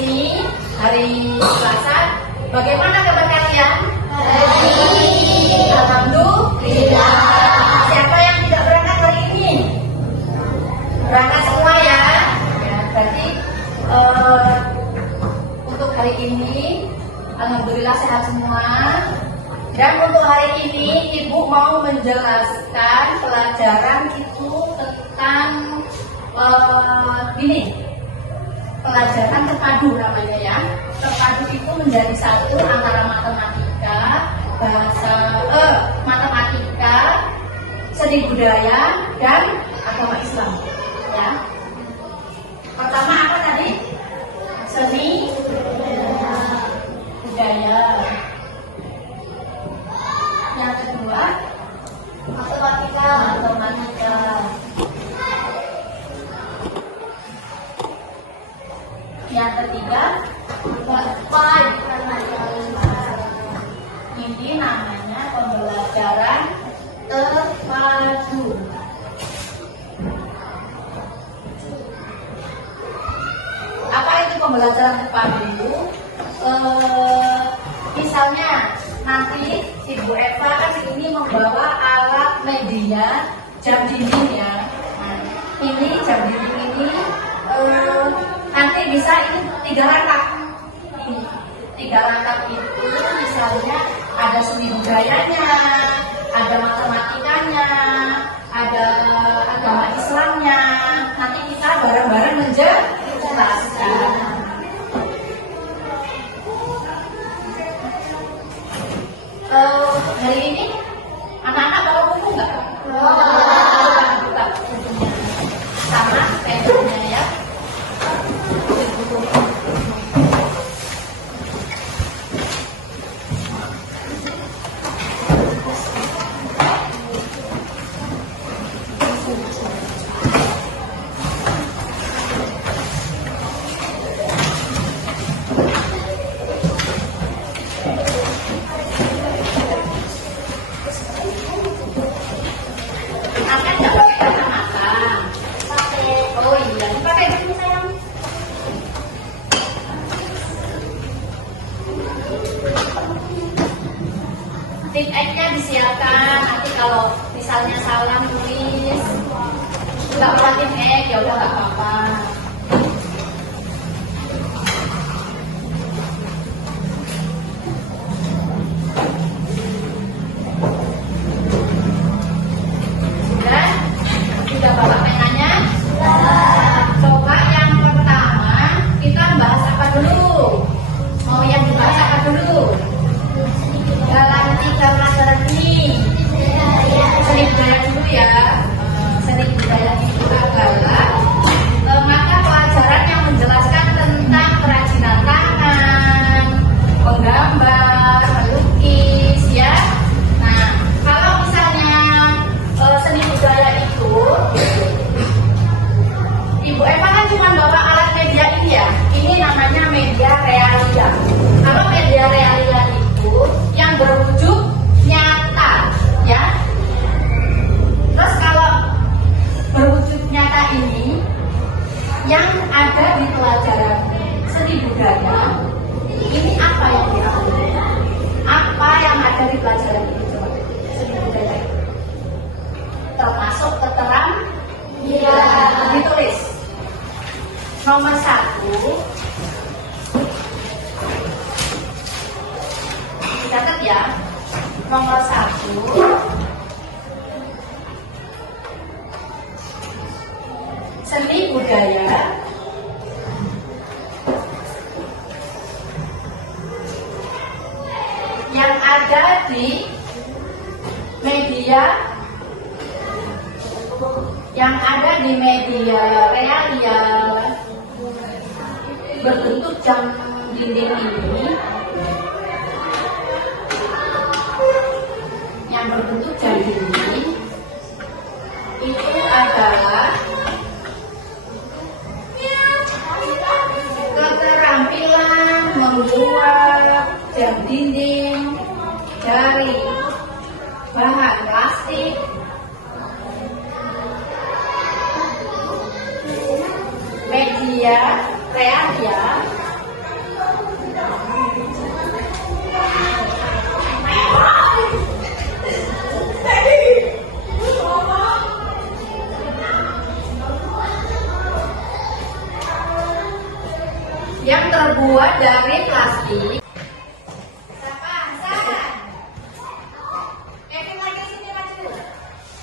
ini hari Selasa. Bagaimana kabar kalian? Alhamdulillah. Siapa yang tidak berangkat hari ini? Berangkat semua ya. Berarti untuk hari ini alhamdulillah sehat semua. Dan untuk hari ini Ibu mau menjelaskan pelajaran itu tentang ini pelajaran terpadu namanya ya. Terpadu itu menjadi satu antara matematika, matematika, seni budaya dan agama Islam. Ya. Pertama apa tadi? Seni budaya. Yang kedua matematika. Yang ketiga ini namanya pembelajaran terpadu. Apa itu pembelajaran terpadu? Misalnya nanti Ibu Eva kan ini membawa alat media jam dinding ya. Nah, ini jam dinding ini nanti bisa ini 3 rangkap. 3 rangkap itu misalnya ada seni budayanya, ada matematikanya, ada agama Islamnya. Nanti kita bareng-bareng menjelaskan. Hari ini anak-anak bawa buku nggak? Buka bukunya sama pennya ya. Tip X-nya disiapkan, nanti kalau misalnya salah tulis nggak perlu tip X, ya udah nggak apa-apa. Sudah bawa penanya? Coba yang pertama kita bahas apa dulu? Mau yang dibahas apa dulu? Dalam 3 pelajaran ini seni budaya dulu ya. Seni budaya itu adalah mata pelajaran yang menjelaskan tentang kerajinan tangan, menggambar, melukis ya. Nah, kalau misalnya seni budaya itu Ibu Eva kan cuma bawa alat media ini ya. Ini namanya media realia. Kalau media realia itu yang berwujud nyata ya. Terus kalau berwujud nyata ini yang ada di pelajaran seni budaya ini apa yang diambil? Apa yang ada di pelajaran ini coba? Seni budaya itu termasuk keterangan ya. Ditulis nomor 1. Catat ya, nomor 1 seni budaya yang ada di media realia berbentuk jam dinding ini, yang berbentuk jam dinding itu adalah keterampilan membuat jam dinding dari bahan plastik media realia yang terbuat dari plastik. Siapa? Hasan. Kevin lagi sini maju.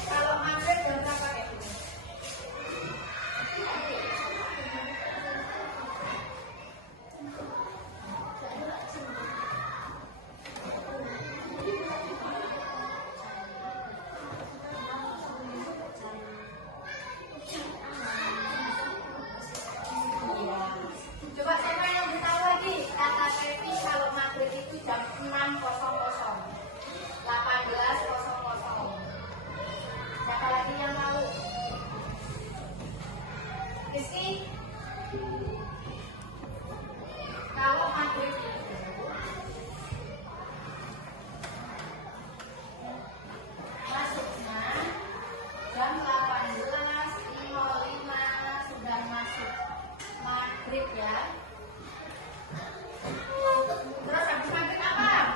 Kalau maghrib jam berapa Kevin? Coba siapa yang lebih tahu lagi? Kata Kevin kalau maghrib itu jam 6.00, 18.00. Siapa lagi yang tahu? Rizky? Kalau maghrib itu masuknya jam 18.05 sudah masuk maghrib ya. Terus habis maghrib apa?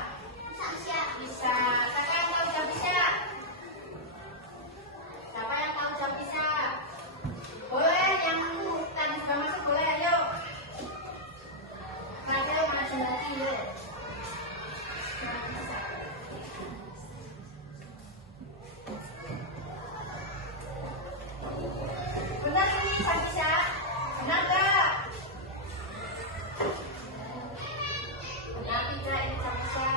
Bisa. Siapa yang tahu jam bisa? Siapa yang tahu jam bisa? Boleh, yang tadi sudah masuk boleh, ayo. Maju lagi yuk. Benar ini jam bisa? Benar gak? Benar tidak ini jam bisa?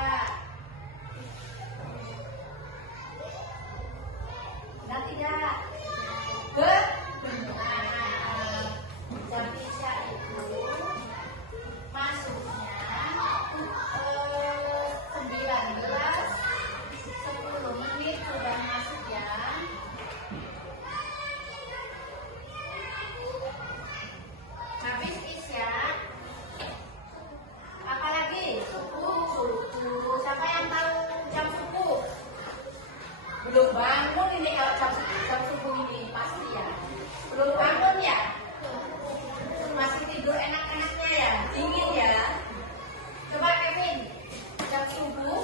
Benar tidak? Benar. Jam bisa itu masuknya 19.10 menit sudah masuk ya. Habis isya, apalagi subuh. Siapa yang tahu jam subuh? Belum bangun ini kalau jam subuh ini pasti ya. Belum bangun ya? Masih tidur enak-enaknya ya? Dingin ya? Coba Kevin, jam subuh.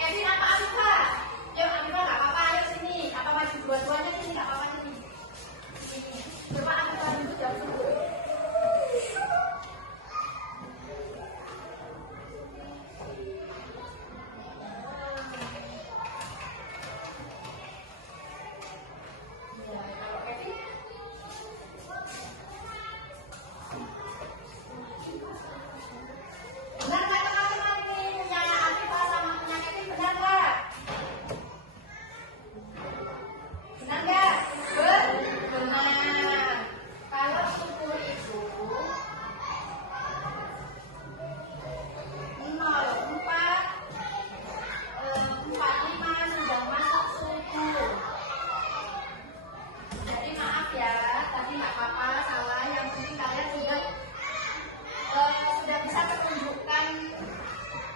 Kevin apa Alifa? Yuk Alifa nggak apa-apa, ayo sini. Apa maju dua-duanya sini, nggak apa-apa sini. Sini. Coba Alifa dulu jam subuh. Ya, kalau Kevin benar nggak teman-teman ini punya Alifa sama punya Kevin, benar nggak? Benar nggak? Benar. Kalau subuh itu 04.45 sudah masuk subuh. Jadi maaf ya, tadi nggak apa-apa, salah. Yang penting kalian sudah bisa menunjukkan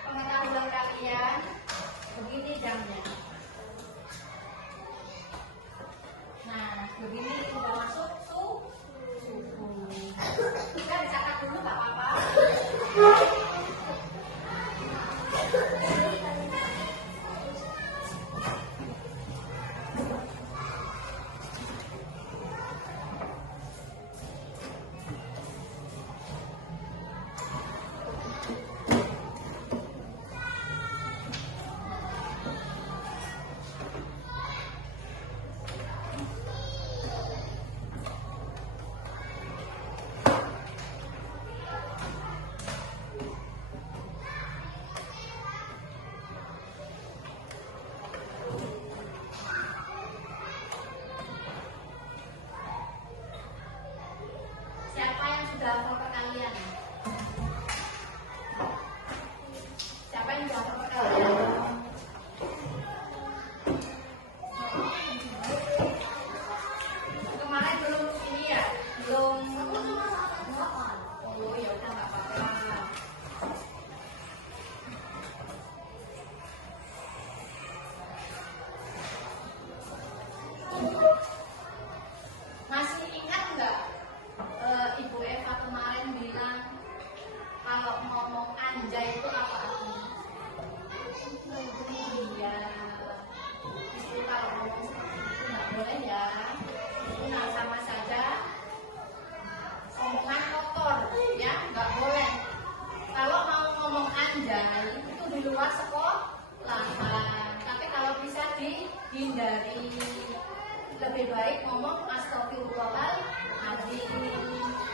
pengetahuan kalian. Begini jamnya. Nah, begini sudah masuk subuh. Kita dicatat dulu nggak apa-apa. Siapa yang sudah hafal perkalian? Siapa yang sudah hafal perkalian? Kemarin belum ini ya? Belum. Oh ya udah nggak apa-apa. Masih ingat nggak Ibu Eva kemarin bilang kalau ngomong anjay itu apa artinya? Iya, itu kalau ngomong seperti itu nggak boleh ya. Itu sama saja omongan kotor ya, nggak boleh. sekolahan. Tapi kalau bisa dihindari, lebih baik ngomong astagfirullahaladzim,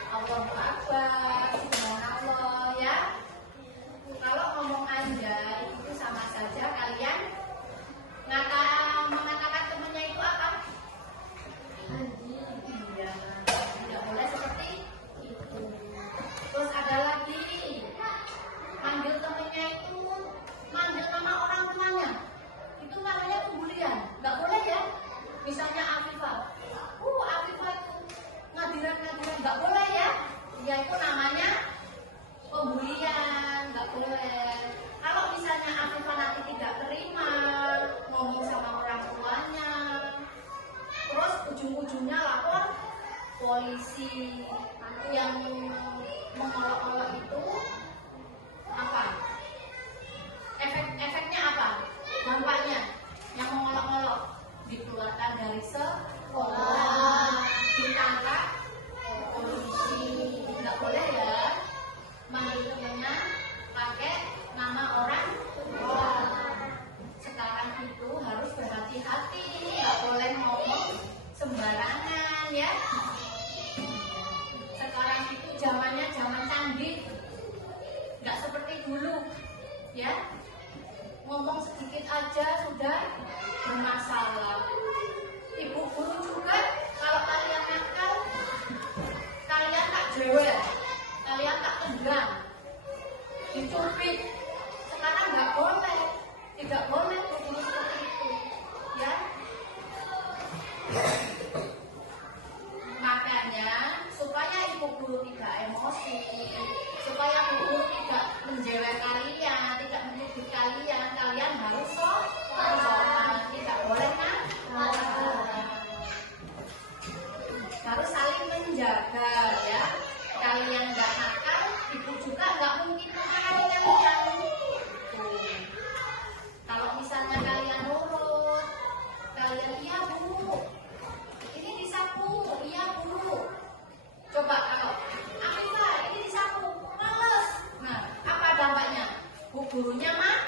Allahu Akbar, subhanallah ya. Kalau ngomong anjay itu sama saja kalian mengatakan temannya itu apa? Iya, tidak boleh seperti itu. Terus ada lagi, manggil temannya itu, manggil nama orang tuanya, itu namanya pembulian, nggak boleh ya. Misalnya Afifah, Afifah itu ngadiran, nggak boleh ya. Dia itu namanya pembulian, nggak boleh. Kalau misalnya Afifah nanti tidak terima ngomong sama orang tuanya, terus ujung-ujungnya lapor polisi, yang mengolok-olok itu apa? Efeknya apa? Dampaknya yang mengolok-olok dikeluarkan dari sekolah, ditangkap polisi. Nggak boleh ya manggil temennya pakai nama orang tua. Sekarang itu harus berhati-hati, nggak boleh ngomong sembarangan ya. Sekarang itu zamannya zaman canggih, nggak seperti dulu ya. Ngomong sedikit aja sudah bermasalah. Ibu guru juga kalau kalian nakal, kalian tak jewel, kalian tak tendang, dicubit. Sekarang nggak boleh, tidak boleh begini seperti itu ya. Makanya supaya ibu guru tidak emosi, supaya ibu guru tidak menjewel kalian, tidak menyubit kalian, kalian harus sopan, tidak boleh kan? Harus saling menjaga ya. Kalian nggak nakal, ibu juga nggak mungkin nakal kalian. Kalau misalnya kalian nurut, kalian iya bu, ini disapu, iya bu. Coba kalau Afifah ini disapu, males. Nah, apa dampaknya? Bu gurunya marah.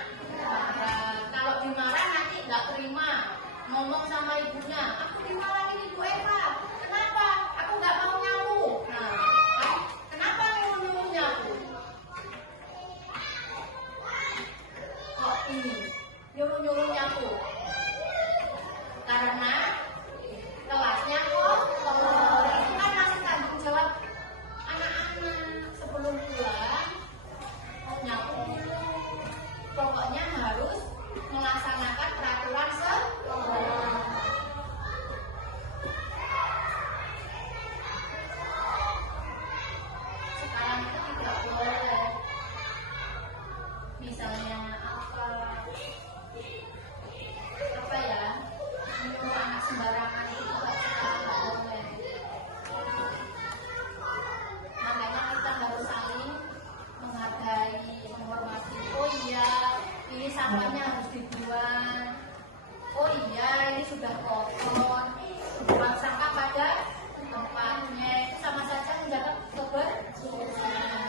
Kalau dimarah nanti nggak terima, ngomong sama ibunya, aku dimarahin Ibu Eva. Kenapa? Aku nggak mau nyapu. Nah, kenapa nyuruh nyapu? Kok ini nyuruh nyapu? Karena kelasnya kotor. Itu kan masih tanggung jawab anak-anak. Sebelum pulang nyapu dulu. Pokoknya harus melaksanakan peraturan sekolah. Sekarang itu tidak boleh. Misalnya apa ya, menyuruh anak sembarangan itu juga sekarang nggak boleh. Makanya kita harus saling menghargai, menghormati. Oh iya, ini sampahnya harus dibuang. Oh iya, ini sudah kotor. Buang sampah pada tempatnya. Itu sama saja menjaga kebersihan.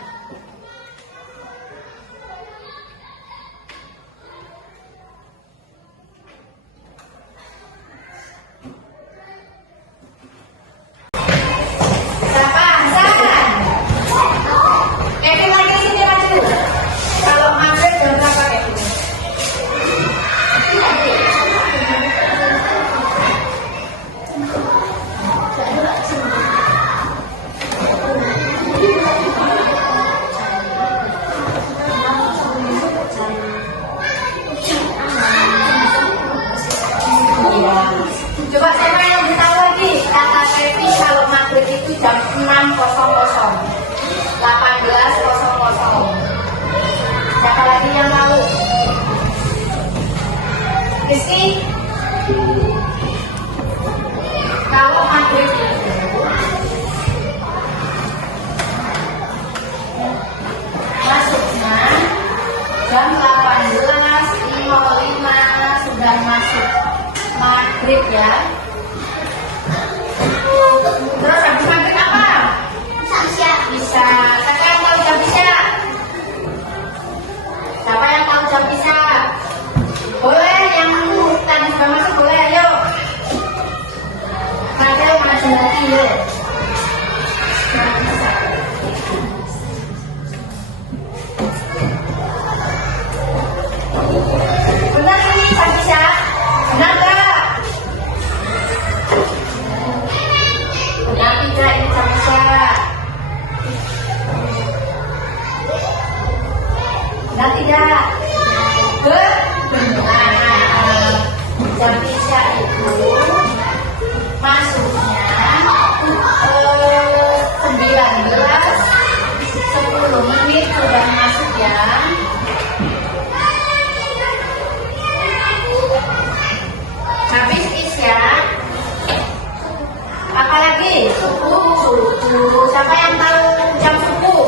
Coba siapa yang lebih tahu lagi? Kata Tevi kalau maghrib itu jam 6.00, 18.00. Siapa lagi yang tahu? Rizky? Kalau maghrib itu masuknya jam 18.05 sudah masuk maghrib ya. Terus habis maghrib apa? Bisa. Siapa yang tahu jam isya? Siapa yang tahu jam isya? Benar tidak? Benar. Jam isya itu masuknya 10 menit sudah masuk ya. Habis isya, apalagi subuh. Siapa yang tahu jam subuh?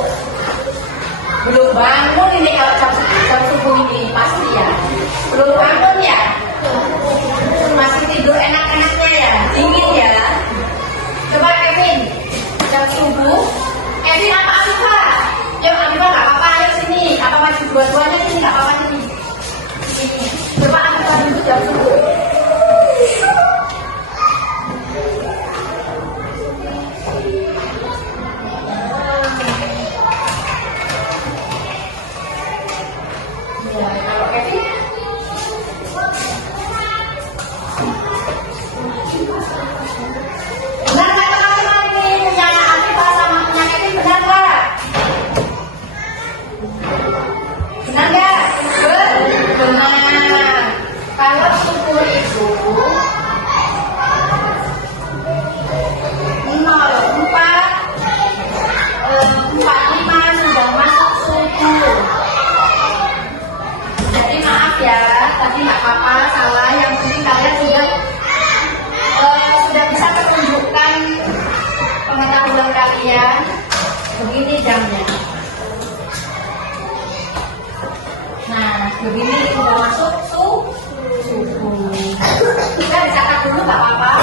Belum bangun ini kalau jam subuh ini pasti ya. Belum bangun ya. Masih tidur enak-enaknya ya, dingin ya. Coba Kevin, jam subuh. Kevin apa Alifa? Yuk Alifa nggak apa-apa, ayo sini. Apa maju dua-duanya sini nggak apa-apa sini. Sini. Coba Alifa dulu jam subuh. Ya, kalau Kevin benar nggak teman-teman ini punya Alifa sama punya Kevin, benar nggak? Benar nggak? Benar. Kalau subuh itu 04:45 sudah masuk subuh. Jadi maaf ya, tadi nggak apa-apa, salah. Yang penting kalian sudah bisa menunjukkan pengetahuan kalian. Begini jamnya. Nah, begini sudah masuk subuh. Kita dicatat dulu nggak apa-apa.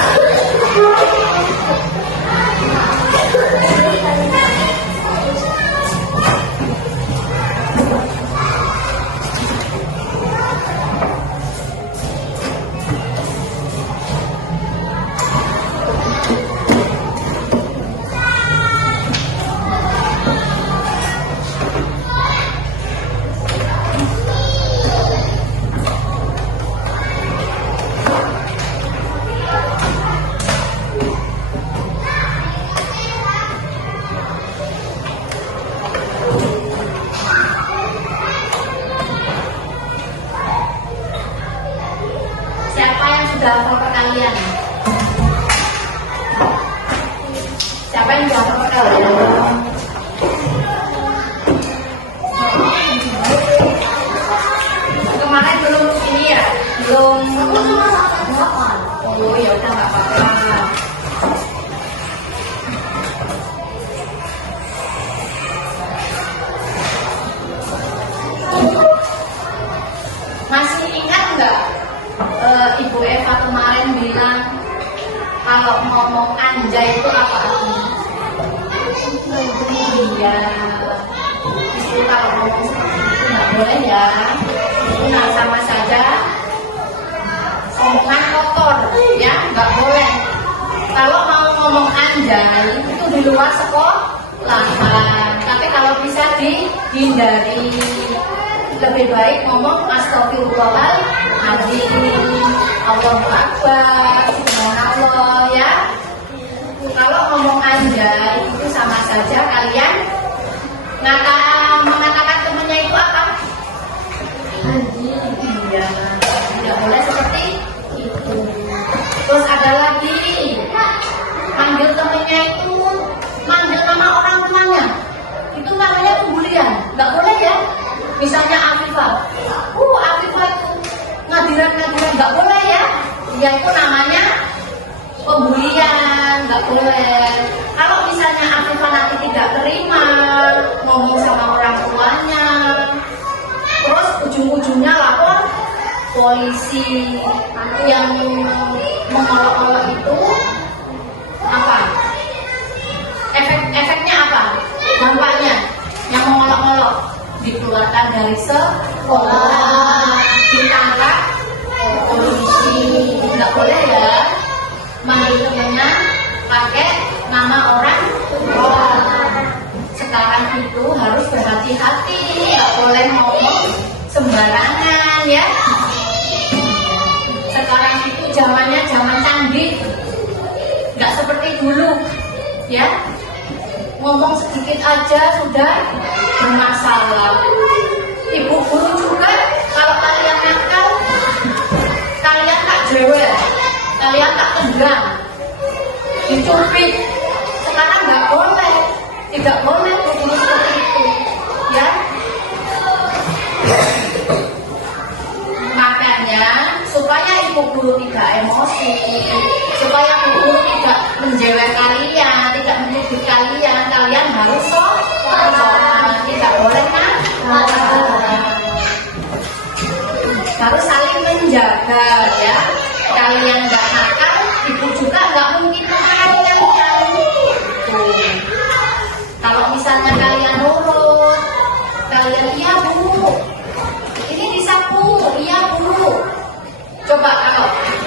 Siapa yang sudah hafal perkalian? Siapa yang sudah hafal perkalian? Kemarin belum ini ya, belum. Oh ya udah nggak apa-apa. Masih ingat nggak? Ibu Eva kemarin bilang kalau ngomong anjay itu apa artinya? Iya, itu kalau ngomong seperti itu nggak boleh ya. Nah, sama saja omongan kotor ya, nggak boleh. Kalau mau ngomong anjay itu di luar sekolah, tapi kalau bisa dihindari. Lebih baik ngomong astagfirullahaladzim, Allahu Akbar, subhanallah ya. Kalau ngomong anjay itu sama saja kalian mengatakan temennya itu apa? Anjing. Iya, tidak boleh seperti itu. Terus ada lagi, manggil temennya itu, manggil nama orang temannya, itu namanya pembulian, nggak boleh ya. Misalnya Afifah, Afifah itu ngadiran nggak boleh ya. Dia itu namanya pembulian, nggak boleh. Kalau misalnya Afifah nanti tidak terima ngomong sama orang tuanya, terus ujung-ujungnya lapor polisi, yang mengolok-olok itu apa? Efeknya apa? Dampaknya yang mengolok-olok dikeluarkan dari sekolah, ditangkap polisi. Nggak boleh ya manggil temennya pakai nama orang tua. Sekarang itu harus berhati-hati, nggak boleh ngomong sembarangan ya. Sekarang itu zamannya zaman canggih, nggak seperti dulu ya. Ngomong sedikit aja sudah bermasalah. Ibu Bu Guru tidak emosi, supaya Bu Guru tidak menjewer kalian, tidak menyudut kalian. Kalian harus sopan, tidak boleh kan? Harus saling menjaga ya. Kalian nggak nakal, ibu juga nggak mungkin marahin kalian. Tuh. Kalau misalnya kalian nurut, kalian iya Bu, ini disapu, iya Bu. Coba kalau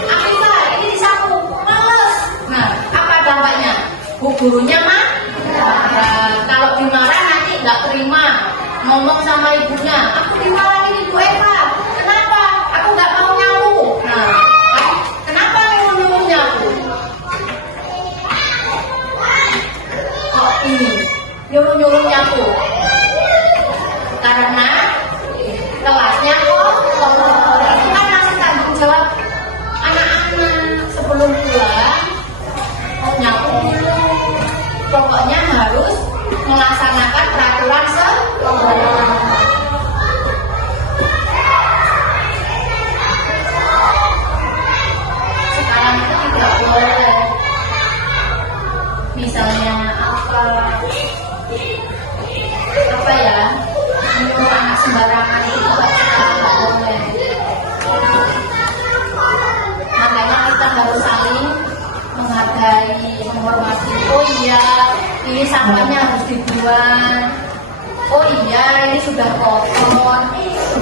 Afifah ini disapu, males. Nah, apa dampaknya? Bu gurunya mah? Kalau dimarah nanti nggak terima, ngomong sama ibunya, aku dimarahin Ibu Eva. Kenapa? Aku nggak mau nyapu. Nah, kenapa nyuruh nyapu? Kok ini nyuruh nyapu? Karena kelasnya kok itu kan masih tanggung jawab anak-anak sebelum pulang nyapu dulu. Pokoknya harus melaksanakan peraturan sekolah. Sekarang itu tidak boleh. Misalnya apa ya? Menyuruh anak sembarangan itu nggak boleh. Makanya kita harus saling menghargai, menghormati. Oh iya, ini sampahnya harus dibuang. Oh iya, ini sudah kotor.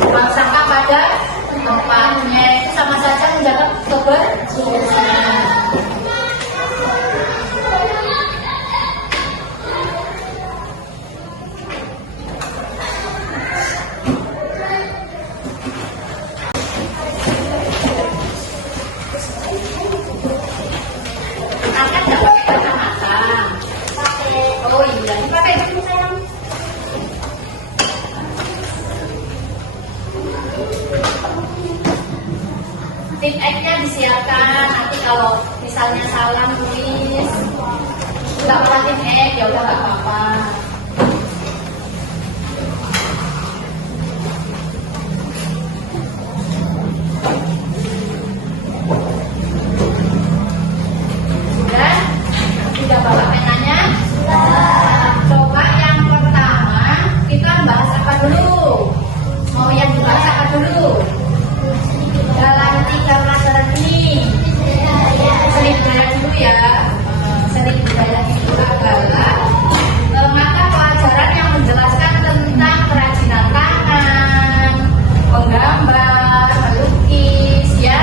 Buang sampah pada tempatnya. Itu sama saja menjaga kebersihan. Tip X-nya disiapkan, nanti kalau misalnya salah tulis nggak pakai X ya udah nggak apa-apa. Sudah bawa penanya? Coba yang pertama kita bahas apa dulu? Mau yang dibahas apa dulu? Dalam 3 pelajaran ini seni budaya dulu ya. Seni budaya itu adalah mata pelajaran yang menjelaskan tentang kerajinan tangan, menggambar, melukis ya.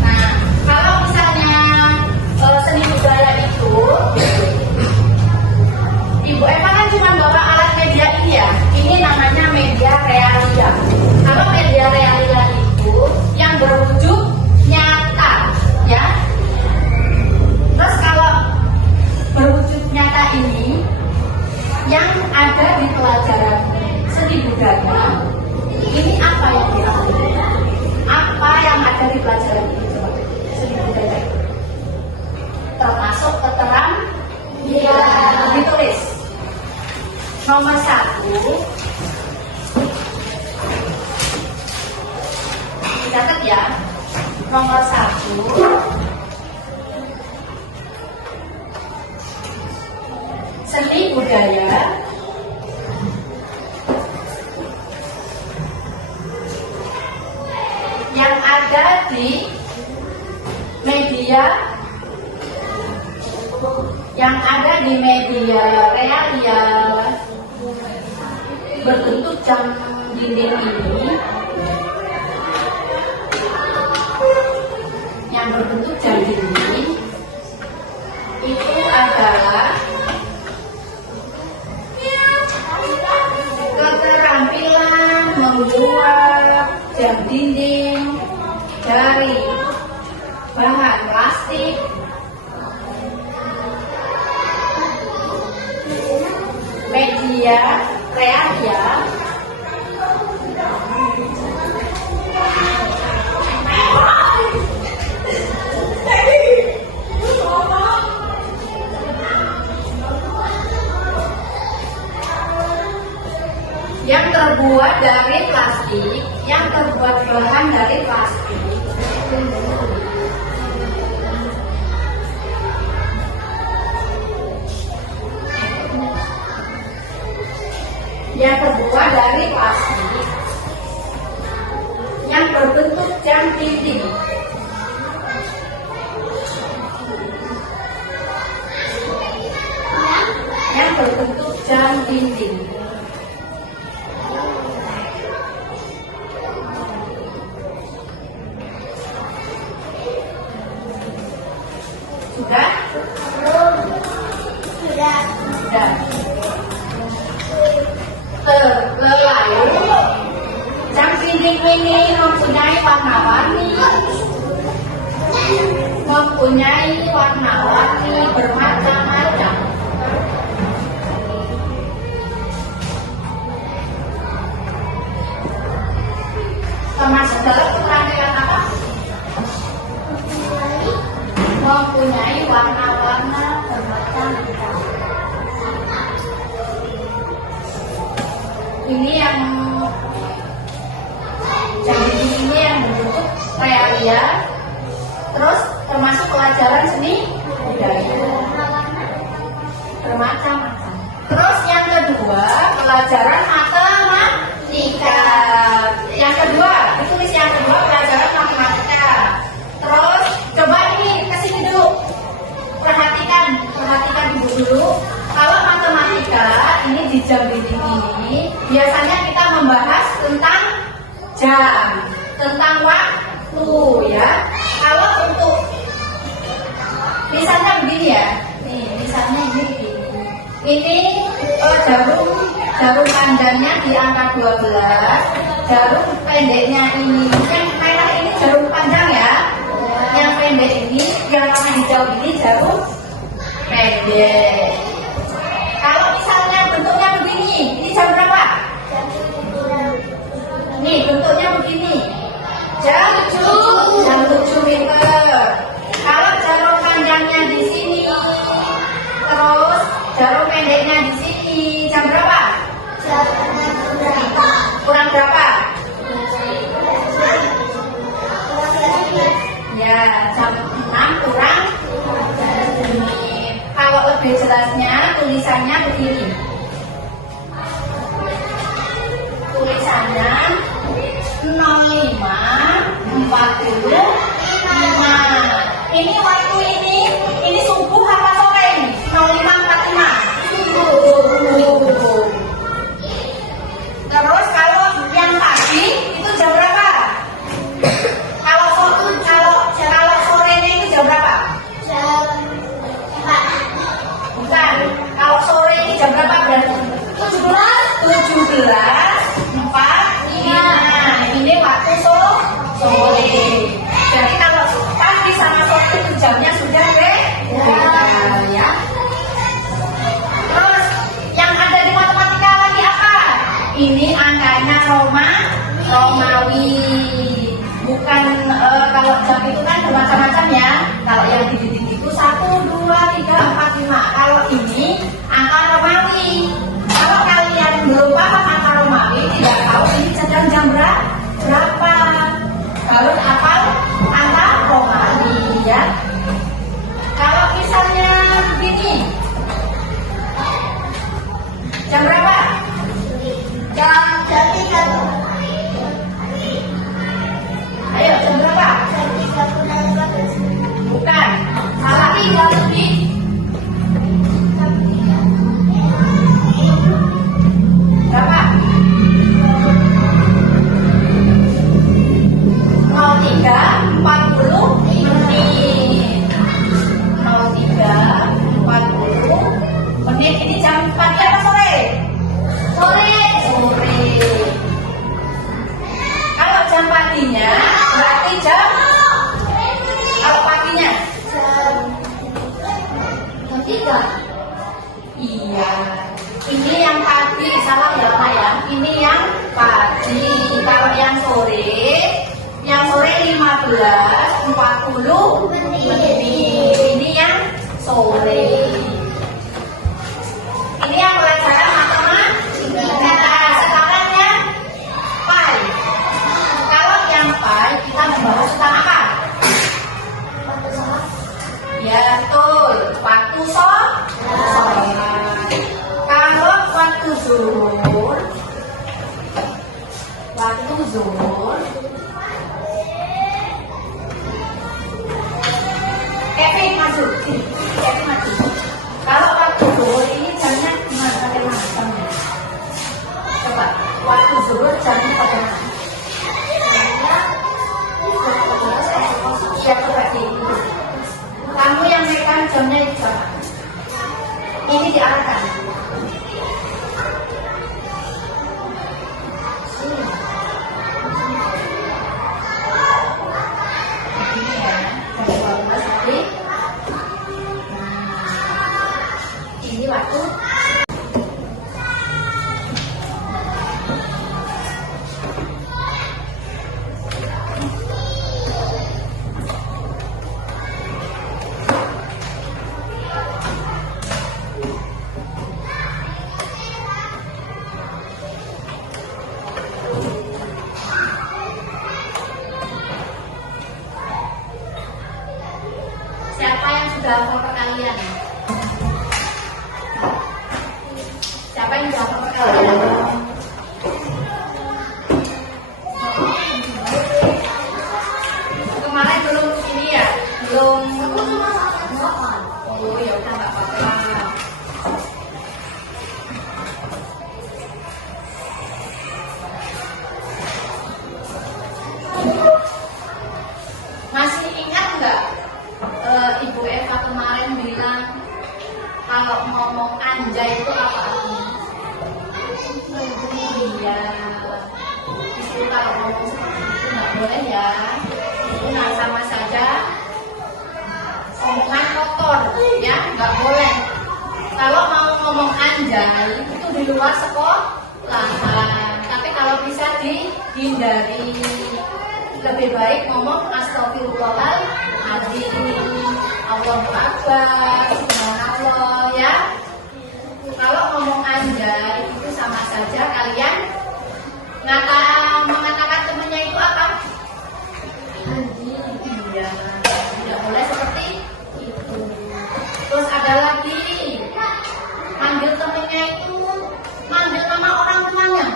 Nah, kalau misalnya seni budaya itu Ibu Eva kan cuma bawa alat media ini ya. Ini namanya media realia. Kalau media realia itu yang berwujud nyata ya. Terus kalau berwujud nyata ini yang ada di pelajaran seni budaya ini apa yang diambil? Apa yang ada di pelajaran ini coba? Seni budaya termasuk keterangan ya, ditulis nomor 1. Catat ya, nomor 1 seni budaya yang ada di media realia berbentuk jam dinding ini. Yang berbentuk jam dinding itu adalah keterampilan membuat jam dinding dari bahan plastik media realia yang terbuat dari dari plastik, yang terbuat bahan dari plastik. Yang terbuat dari plastik, yang berbentuk jam dinding. Yang berbentuk jam dinding. Sudah? Sudah. Lalu jam dinding ini mempunyai warna-warni, bermacam-macam. Termasuk dalam rangkaian apa? Mempunyai warna-warna bermacam-macam. Ini yang ini yang bentuk realia, terus termasuk pelajaran seni budaya bermacam-macam. Terus yang kedua pelajaran matematika. Yang kedua ditulis yang kedua pelajaran matematika. Terus coba ini kesini dulu, perhatikan dulu. Kalau matematika ini di jam dinding ini biasanya kita membahas tentang jam, tentang waktu ya. Kalau untuk misalnya begini ya, nih misalnya ini begini. Ini jarum panjangnya di angka 12, jarum pendeknya ini, yang merah ini jarum panjang ya, yang pendek ini, yang warna hijau ini jarum pendek. Kalau misalnya bentuknya begini, ini jam berapa? Nih bentuknya begini, jam 7 meter. Kalau jarum panjangnya di sini, terus jarum pendeknya di sini, jam berapa? Kurang berapa? Ya, jam 6 kurang. Kalau lebih jelasnya tulisannya begini. Tulisannya 05.45. Ini waktu ini subuh apa sore ini? 05.45. Subuh. Terus kalau yang pagi itu jam berapa? Kalau sorenya itu jam berapa? Bukan. Kalau sore ini jam berapa berarti? 17.45. Ini waktu sore. Jadi kalau pagi sama sore itu jamnya sudah beda ya. Terus yang ada di matematika lagi apa? Ini angkanya Romawi. Bukan kalau jam itu kan bermacam-macam ya. Kalau yang di dinding itu 1, 2, 3, 4, 5. Kalau ini angka Romawi. Kalau kalian belum paham angka Romawi, tidak tahu ini sedang jam berapa, harus hafal angka Romawi ya. Kalau misalnya begini, jam berapa? Jam 3. Ayo, jam berapa? Bukan, salah jam lebih. Berapa? 03.40 menit. 03.40 menit. Ini jam pagi apa sore? Sore. Kalau jam paginya berarti jam. Kalau paginya jam 3. Iya. Ini yang pagi, salah ya Pak ya. Ini yang pagi. Kalau yang sore 15.40 menit. Ini yang sore. Ini yang pelajaran matematika. Sekarang yang waktu zuhur. Kevin masuk, sini, Kevin masuk. Kalau waktu zuhur ini jamnya gimana? Bagaimana jamnya? Coba, waktu zuhur jamnya bagaimana? Siapa berarti? Kamu yang megang jamnya itu berapa? Ini diarahkan. Ini waktu siapa yang sudah hafal perkalian? Siapa yang sudah hafal perkalian? Kemarin belum ini ya, belum. Oh ya udah nggak apa-apa. Masih ingat nggak? Ibu Eva kemarin bilang kalau ngomong anjay itu apa artinya? Iya, itu kalau ngomong seperti itu nggak boleh ya. Itu nah sama saja omongan kotor, ya nggak boleh. Kalau mau ngomong anjay itu di luar sekolah, tapi kalau bisa dihindari. Lebih baik ngomong astagfirullahaladzim, Allahu Akbar, subhanallah ya. Kalau ngomong anjay itu sama saja kalian mengatakan temannya itu apa? Iya, tidak boleh seperti itu. Terus ada lagi manggil temannya itu, manggil nama orang tuanya,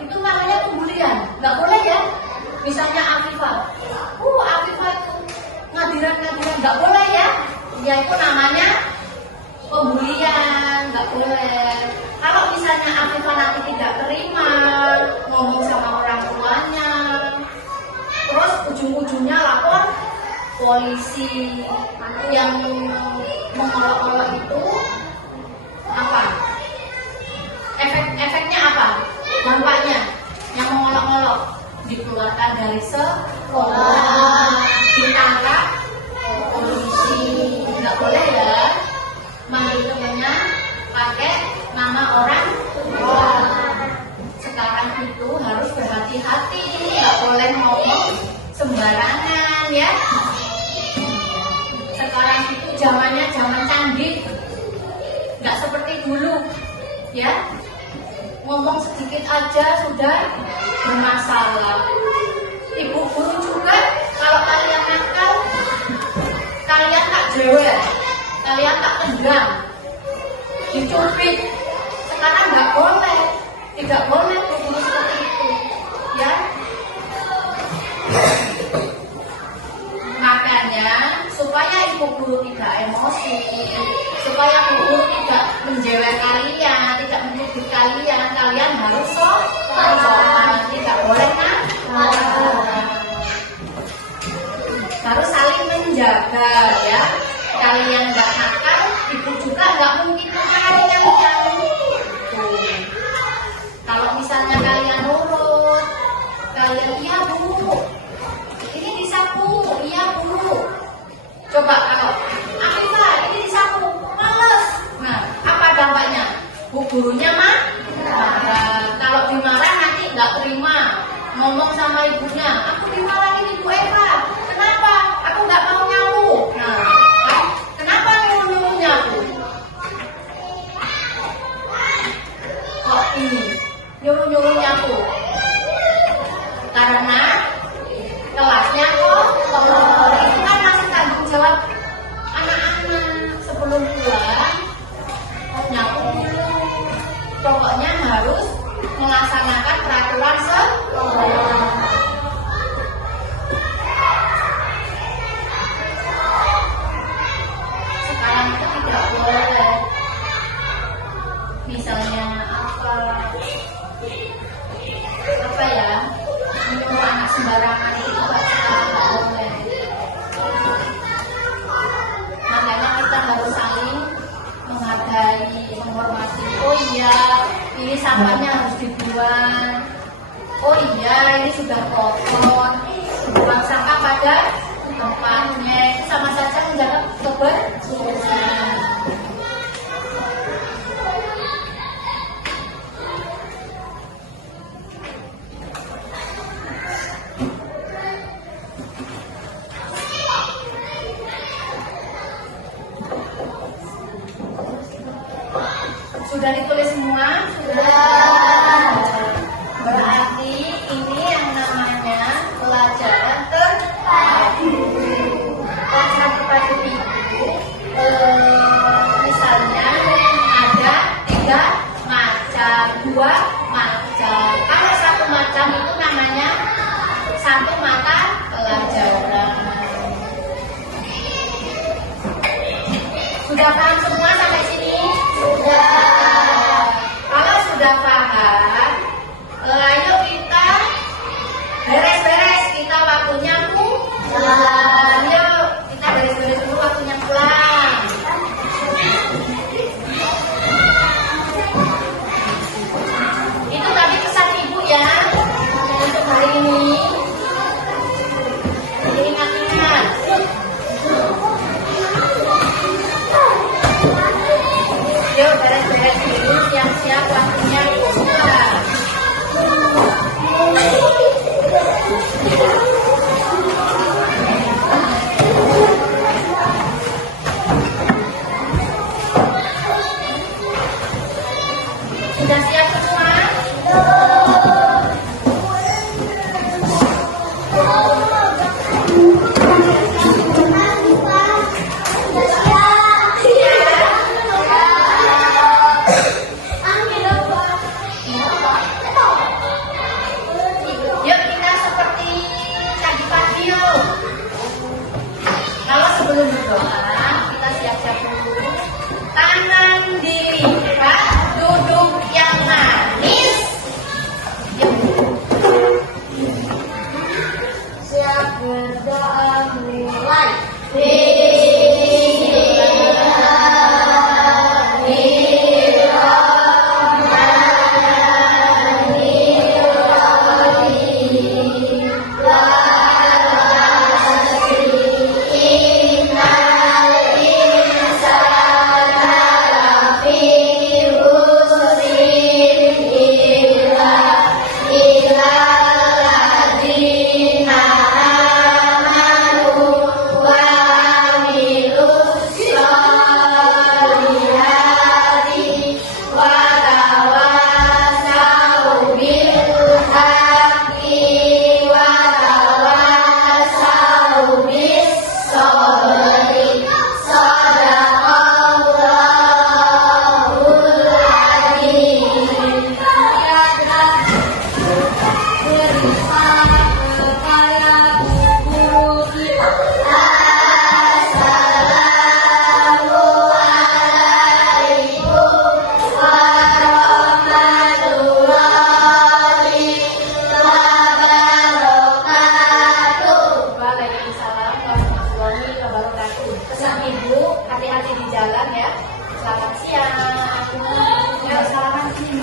itu namanya pembulian, nggak boleh ya. Misalnya Afifah, Afifah itu ngadiran, nggak boleh ya. Dia itu namanya pembulian, nggak boleh. Kalau misalnya Afifah nanti tidak terima ngomong sama orang tuanya, terus ujung-ujungnya lapor polisi, yang mengolok-olok itu apa? Efeknya apa? Dampaknya yang mengolok-olok dikeluarkan dari sekolah, ditangkap polisi. Nggak boleh ya manggil temannya pakai nama orang tua. Sekarang itu harus berhati-hati, nggak boleh ngomong sembarangan ya. Sekarang itu zamannya zaman canggih, nggak seperti dulu ya. Ngomong sedikit aja sudah bermasalah. Ibu guru juga kalau kalian nakal, kalian tak jewer, kalian tak tendang, dicubit. Sekarang nggak boleh, tidak boleh guru seperti itu, ya. Makanya supaya ibu guru tidak emosi, supaya ibu guru tidak menjewer kalian, tidak mencubit kalian, kalian harus sopan, tidak boleh kan? Harus saling menjaga ya. Kalian nggak nakal, ibu juga nggak mungkin marahin kalian. Kalau misalnya kalian nurut, kalian iya bu, ini disapu, iya bu. Coba kalau Afifah ini disapu, males. Nah, apa dampaknya? Bu gurunya mah kalau dimarah nanti nggak terima, ngomong sama ibunya, aku dimarahin Ibu Eva, kenapa? Aku nggak mau nyapu. Nah, kenapa nyuruh nyapu? Kok ini nyuruh nyapu? Karena kelasnya kok itu kan masih tanggung jawab anak-anak. Sebelum pulang nyapu dulu. Pokoknya harus melaksanakan peraturan sekolah. Ya, ini sudah kotor. Buang sampah pada tempatnya. Sama saja menjaga kebersihan. Sudah ditulis semua? Sudah. Berarti ini yang namanya pelajaran terpadu. Pelajaran terpadu itu misalnya ada 3 macam, 2 macam. Kalau 1 macam itu namanya 1 mata pelajaran. Sudah paham semua sampai sini? Sudah. Kalau sudah paham, ayo kita beres-beres. Kita waktunya pulang. Yuk, kita beres-beres dulu, waktunya pulang. Itu tadi pesan ibu ya untuk hari ini. Ingat-ingat. Yuk beres-beres dulu, siap-siap waktunya pulang. Sudah siap semua? Yuk kita seperti tadi pagi yuk. Kalau sebelum berdoa kita siap-siap dulu. Tangan dilipat, duduk yang manis. Yuk. Siap berdoa mulai. Pesan ibu, hati-hati di jalan ya. Selamat siang. Ya, salaman sini.